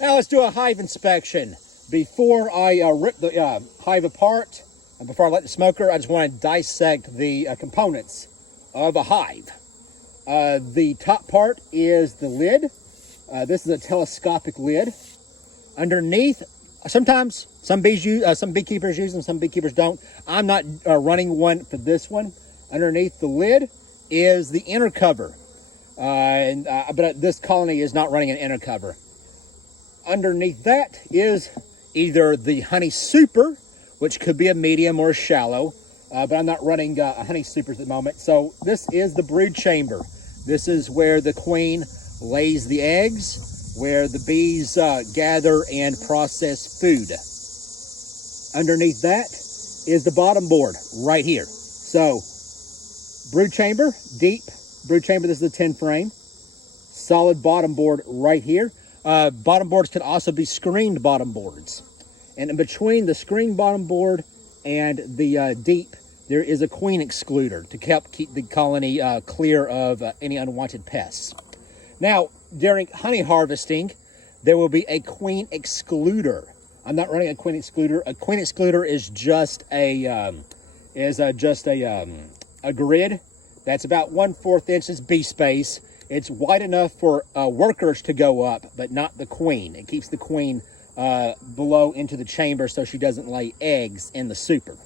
Now let's do a hive inspection. Before I rip the hive apart, and before I light the smoker, I just want to dissect the components of a hive. The top part is the lid. This is a telescopic lid. Underneath, sometimes some beekeepers use them, some beekeepers don't. I'm not running one for this one. Underneath the lid is the inner cover, but this colony is not running an inner cover. Underneath that is either the honey super, which could be a medium or a shallow, but I'm not running honey supers at the moment. So this is the brood chamber. This is where the queen lays the eggs, where the bees gather and process food. Underneath that is the bottom board right here. So brood chamber, deep brood chamber. This is a 10 frame. Solid bottom board right here. Bottom boards can also be screened bottom boards. And in between the screened bottom board and the deep, there is a queen excluder to help keep the colony clear of any unwanted pests. Now, during honey harvesting, there will be a queen excluder. I'm not running a queen excluder. A queen excluder is just a grid that's about 1/4 inches bee space. It's wide enough for workers to go up, but not the queen. It keeps the queen below into the chamber so she doesn't lay eggs in the super.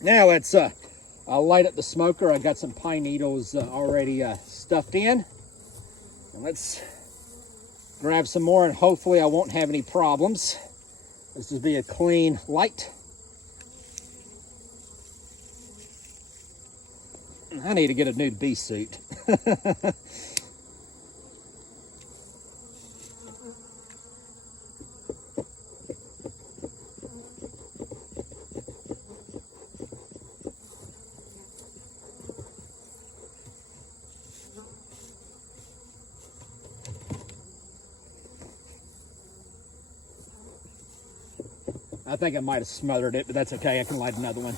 Now let's I'll light up the smoker. I got some pine needles already stuffed in. And let's grab some more, and hopefully I won't have any problems. This will be a clean light. I need to get a new bee suit. I think I might have smothered it, but that's okay. I can light another one.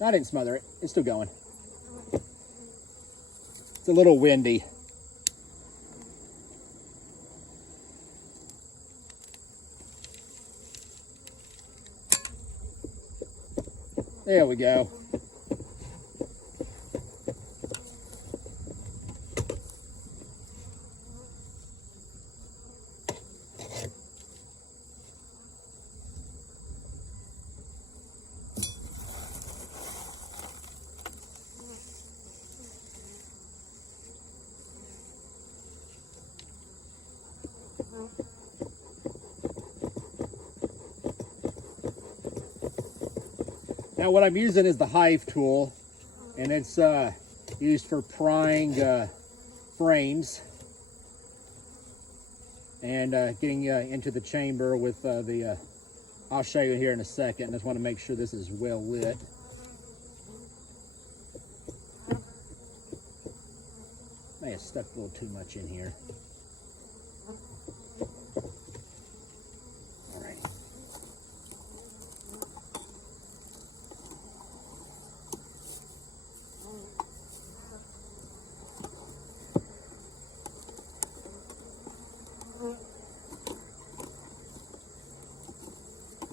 I didn't smother it. It's still going. It's a little windy. There we go. Now what I'm using is the Hive tool, and it's used for prying frames and getting into the chamber with I'll show you here in a second. I just want to make sure this is well lit. May have stuck a little too much in here.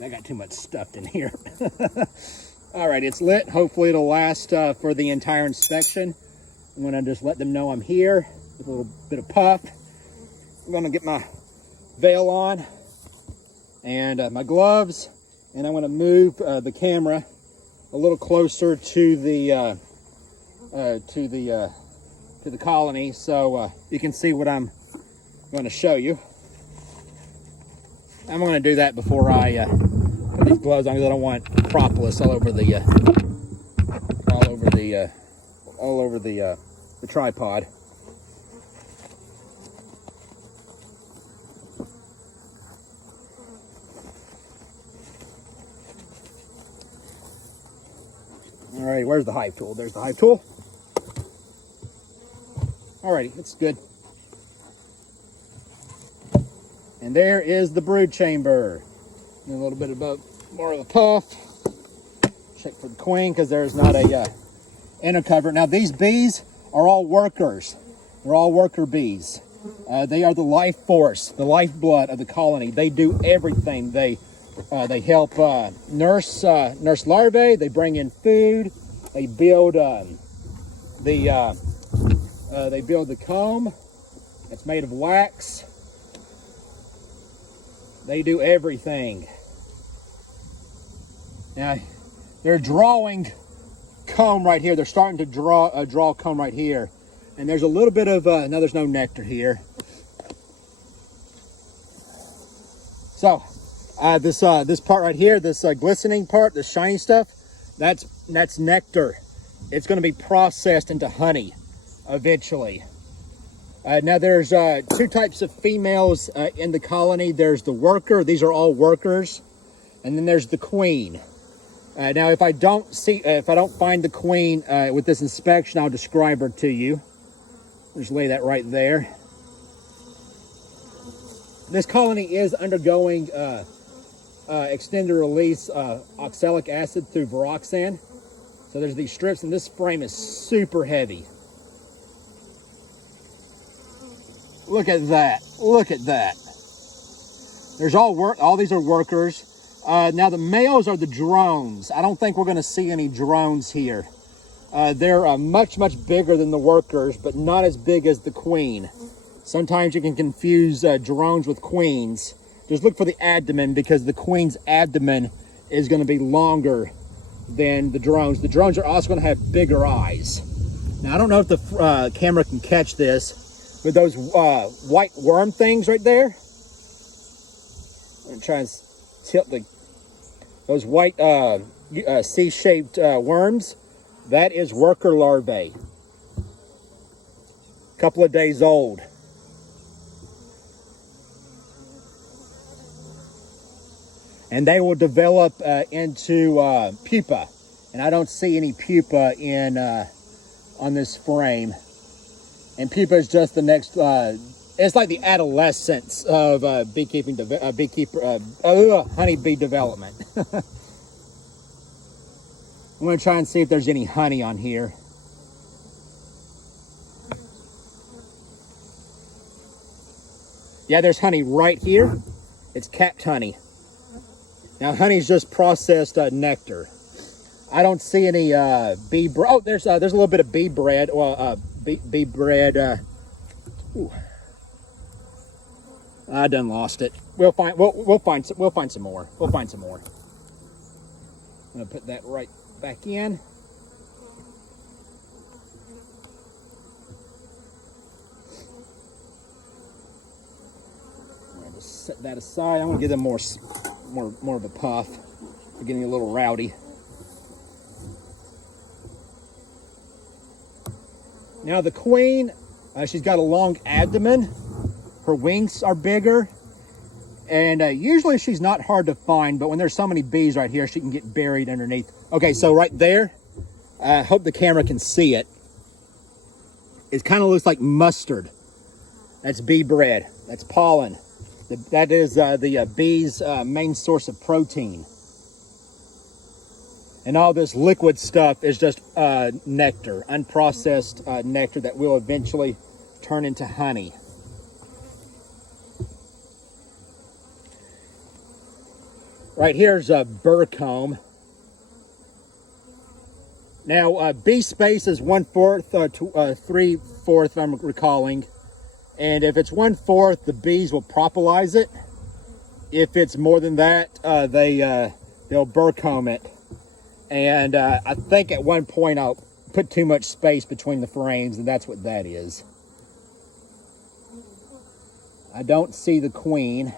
I got too much stuffed in here. All right, it's lit. Hopefully it'll last for the entire inspection. I'm gonna just let them know I'm here with a little bit of puff. I'm gonna get my veil on and my gloves, and I'm gonna move the camera a little closer to the colony so you can see what I'm going to show you. I'm going to do that before I put these gloves on, because I don't want propolis all over the tripod. All right, where's the Hive tool? There's the Hive tool. All righty, that's good. And there is the brood chamber. And a little bit of more of a puff. Check for the queen, because there's not a inner cover. Now these bees are all workers. They're all worker bees. They are the life force, the lifeblood of the colony. They do everything. They help nurse larvae. They bring in food. They build they build the comb. It's made of wax. They do everything. Now, they're drawing comb right here. They're starting to draw comb right here. And there's a little bit of, no, there's no nectar here. So, this part right here, this glistening part, the shiny stuff, that's nectar. It's going to be processed into honey eventually. Now there's two types of females in the colony. There's the worker. These are all workers. And then there's the queen. Now, if I don't find the queen with this inspection, I'll describe her to you. Just lay that right there. This colony is undergoing extended release oxalic acid through Viroxan. So there's these strips, and this frame is super heavy. Look at that. Look at that. There's all these are workers. Now the males are the drones. I don't think we're going to see any drones here. They're much bigger than the workers, but not as big as the queen. Sometimes you can confuse drones with queens. Just look for the abdomen, because the queen's abdomen is going to be longer than the drones. The drones are also going to have bigger eyes. Now I don't know if the camera can catch this, but those white worm things right there. I'm going to try and tilt those white C-shaped worms. That is worker larvae. A couple of days old. And they will develop into pupa. And I don't see any pupa in on this frame. And pupa is just the next, it's like the adolescence of honeybee development. I'm going to try and see if there's any honey on here. Yeah, there's honey right here. It's capped honey. Now, honey is just processed nectar. I don't see any bee bread. Oh, there's a little bit of bee bread. Well, bee bread. Ooh. I done lost it. We'll find some more. We'll find some more. I'm gonna put that right back in. I'm gonna just set that aside. I'm gonna give them more of a puff. We're getting a little rowdy. Now the queen, she's got a long abdomen. Her wings are bigger. And usually she's not hard to find, but when there's so many bees right here, she can get buried underneath. Okay, so right there, I hope the camera can see it. It kind of looks like mustard. That's bee bread. That's pollen. That is the bee's main source of protein. And all this liquid stuff is just nectar, unprocessed nectar that will eventually turn into honey. Right here's a burr comb. Now, bee space is 1/4 to 3/4, if I'm recalling. And if it's 1/4, the bees will propolize it. If it's more than that, they'll burr comb it. And I think at one point I'll put too much space between the frames, and that's what that is. I don't see the queen.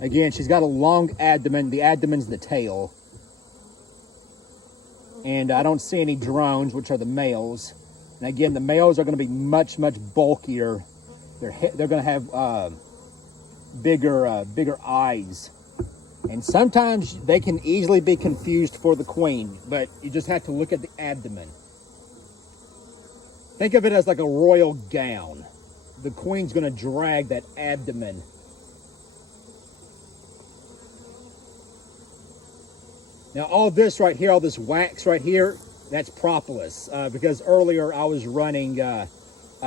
Again, she's got a long abdomen. The abdomen's the tail. And I don't see any drones, which are the males. And again, the males are going to be much bulkier. They're going to have bigger eyes. And sometimes they can easily be confused for the queen, but you just have to look at the abdomen. Think of it as like a royal gown. The queen's going to drag that abdomen. Now all this right here, all this wax right here, That's propolis, because earlier I was running a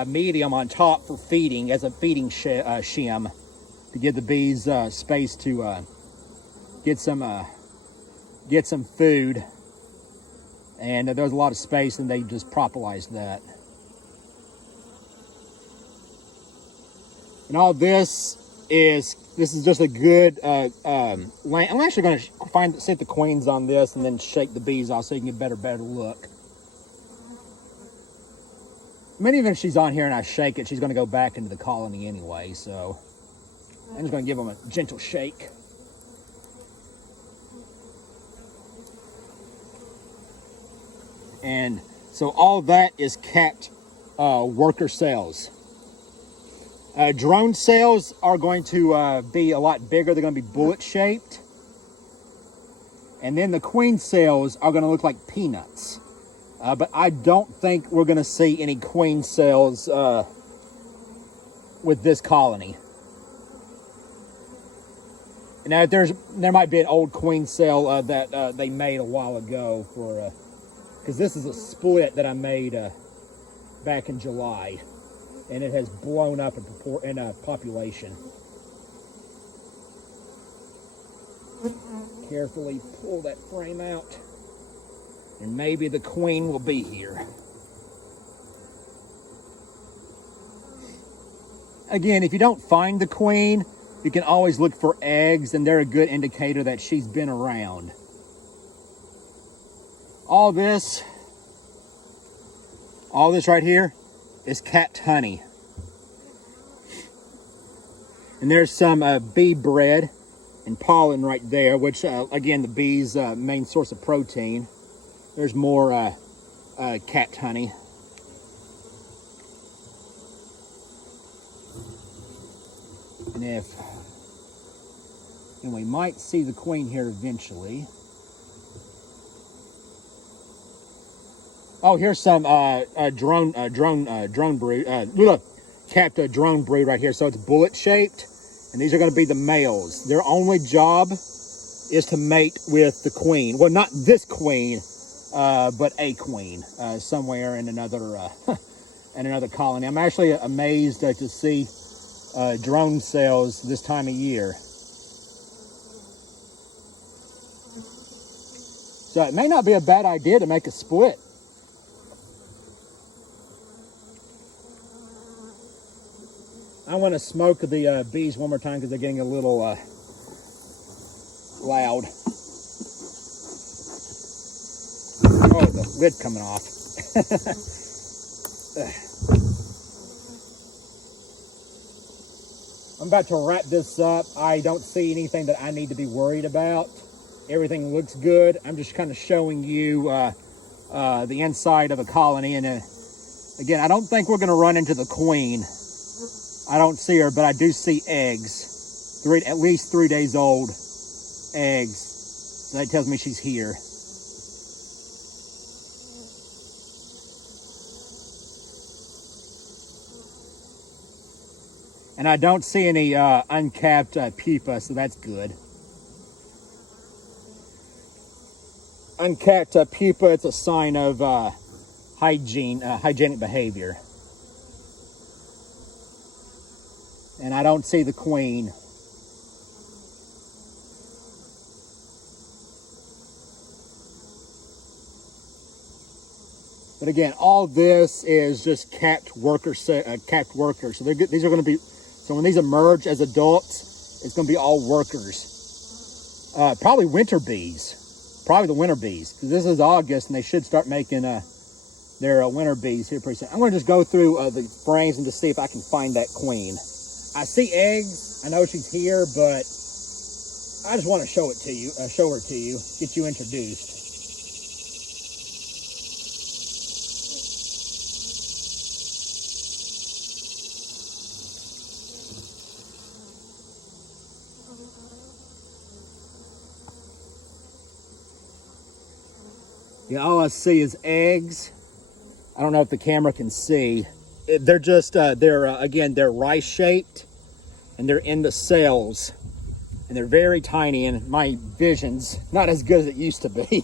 medium on top for feeding as a feeding shim to give the bees space to get some food. And there was a lot of space, and they just propolized that. And all this is just a good land. I'm actually going to see if the queen's on this and then shake the bees off so you can get a better look. I mean, even if she's on here and I shake it, she's going to go back into the colony anyway, so I'm just going to give them a gentle shake. And so all that is capped worker cells. Drone cells are going to be a lot bigger. They're going to be bullet shaped. And then the queen cells are going to look like peanuts. But I don't think we're going to see any queen cells with this colony. Now there might be an old queen cell that they made a while ago for, because this is a split that I made back in July. And it has blown up in population. Carefully pull that frame out, and maybe the queen will be here. Again, if you don't find the queen, you can always look for eggs, and they're a good indicator that she's been around. All this right here is capped honey. And there's some bee bread and pollen right there, which again, the bees' main source of protein. There's more capped honey. And we might see the queen here eventually. Oh, here's some drone brood. Look, capped drone brood right here. So it's bullet shaped, and these are going to be the males. Their only job is to mate with the queen. Well, not this queen, but a queen somewhere in another in another colony. I'm actually amazed to see drone cells this time of year. So it may not be a bad idea to make a split. I want to smoke the bees one more time because they're getting a little loud. Oh, the lid's coming off. I'm about to wrap this up. I don't see anything that I need to be worried about. Everything looks good. I'm just kind of showing you the inside of a colony. And again, I don't think we're going to run into the queen. I don't see her, but I do see eggs. At least 3 days old eggs. So that tells me she's here. And I don't see any uncapped pupa, so that's good. Uncapped pupa, it's a sign of hygienic behavior. And I don't see the queen. But again, all this is just capped workers. So these are going to be. So when these emerge as adults, it's going to be all workers. Probably winter bees. Probably the winter bees, because this is August, and they should start making their winter bees here pretty soon. I'm going to just go through the frames and just see if I can find that queen. I see eggs. I know she's here, but I just want to show her to you, get you introduced. Yeah, all I see is eggs. I don't know if the camera can see. They're just, they're rice shaped, and they're in the cells, and they're very tiny, and my vision's not as good as it used to be.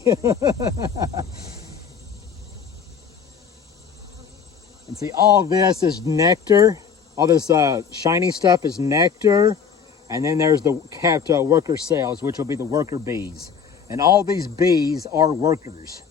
And see, all this is nectar. All this shiny stuff is nectar. And then there's the capped worker cells, which will be the worker bees. And all these bees are workers.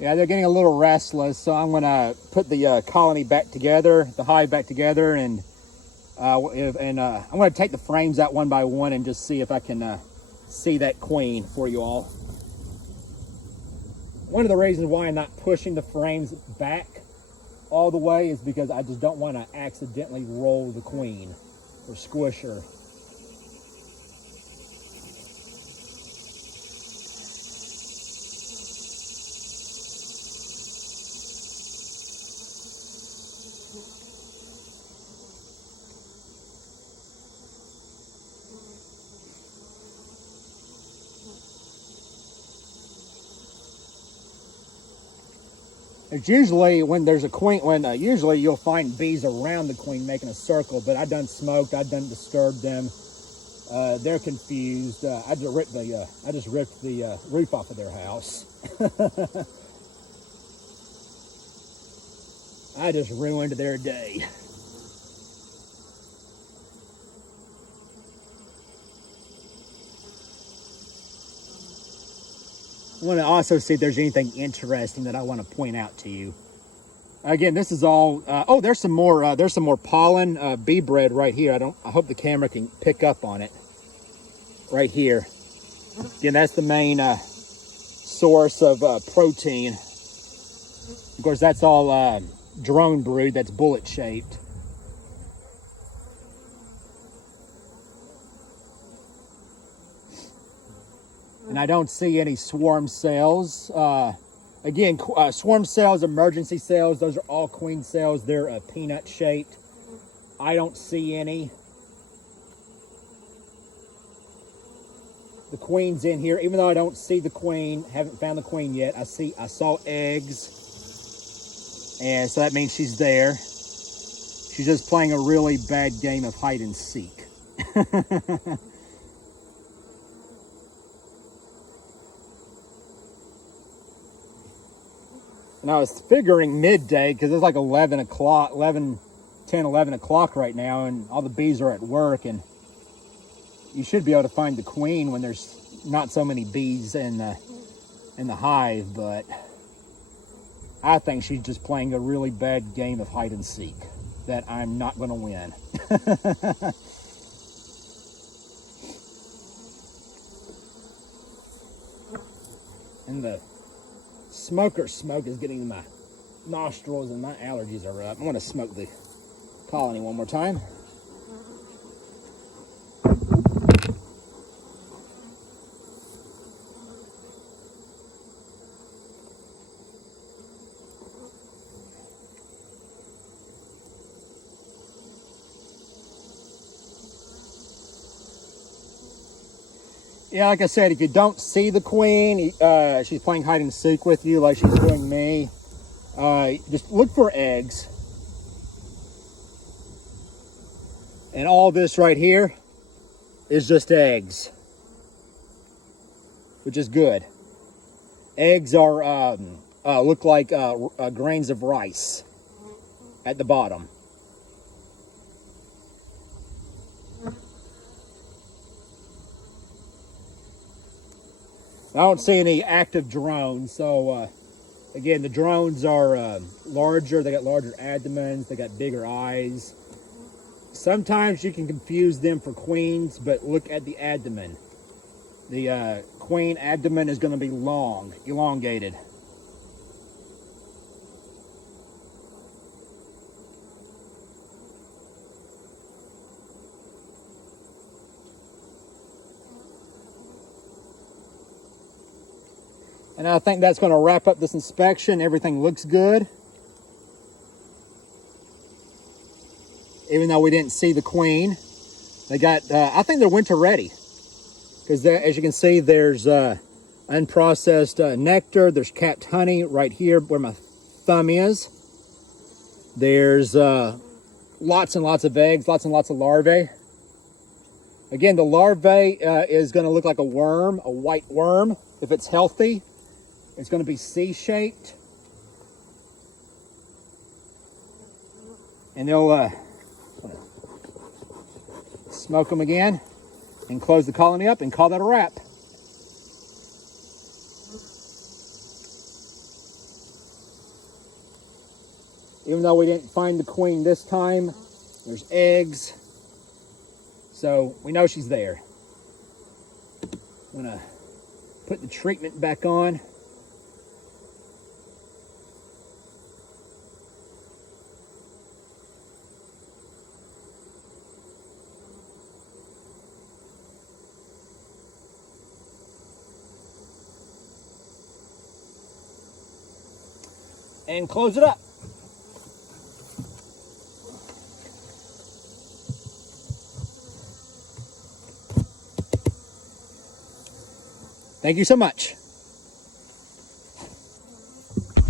Yeah, they're getting a little restless, so I'm going to put the colony back together, the hive back together, and I'm going to take the frames out one by one and just see if I can see that queen for you all. One of the reasons why I'm not pushing the frames back all the way is because I just don't want to accidentally roll the queen or squish her. It's usually when there's a queen, usually you'll find bees around the queen making a circle, but I done smoked, I done disturbed them. They're confused. I just ripped the roof off of their house. I just ruined their day. I want to also see if there's anything interesting that I want to point out to you. Again, this is all. Oh, there's some more. There's some more pollen bee bread right here. I hope the camera can pick up on it. Right here. Again, that's the main source of protein. Of course, that's all drone brood. That's bullet shaped. And I don't see any swarm cells. Again, swarm cells, emergency cells, those are all queen cells. They're peanut shaped. I don't see any. The queen's in here, even though I don't see the queen, haven't found the queen yet. I saw eggs, and so that means she's there. She's just playing a really bad game of hide and seek. And I was figuring midday, because it's like 11 o'clock, 11 o'clock right now, and all the bees are at work, and you should be able to find the queen when there's not so many bees in the hive, but I think she's just playing a really bad game of hide and seek that I'm not going to win. And the smoker smoke is getting in my nostrils and my allergies are up. I'm going to smoke the colony one more time. Yeah, like I said, if you don't see the queen, she's playing hide and seek with you like she's doing me. Just look for eggs. And all this right here is just eggs, which is good. Eggs are look like grains of rice at the bottom. I don't see any active drones, so again, the drones are larger. They got larger abdomens, they got bigger eyes. Sometimes you can confuse them for queens, but look at the abdomen. The queen abdomen is going to be long, elongated. And I think that's going to wrap up this inspection. Everything looks good. Even though we didn't see the queen. They got, I think they're winter ready. Because as you can see, there's unprocessed nectar. There's capped honey right here where my thumb is. There's lots and lots of eggs, lots and lots of larvae. Again, the larvae is going to look like a worm, a white worm. If it's healthy, it's going to be C-shaped. And they'll smoke them again and close the colony up and call that a wrap. Even though we didn't find the queen this time, there's eggs. So we know she's there. I'm gonna put the treatment back on. And close it up. Thank you so much.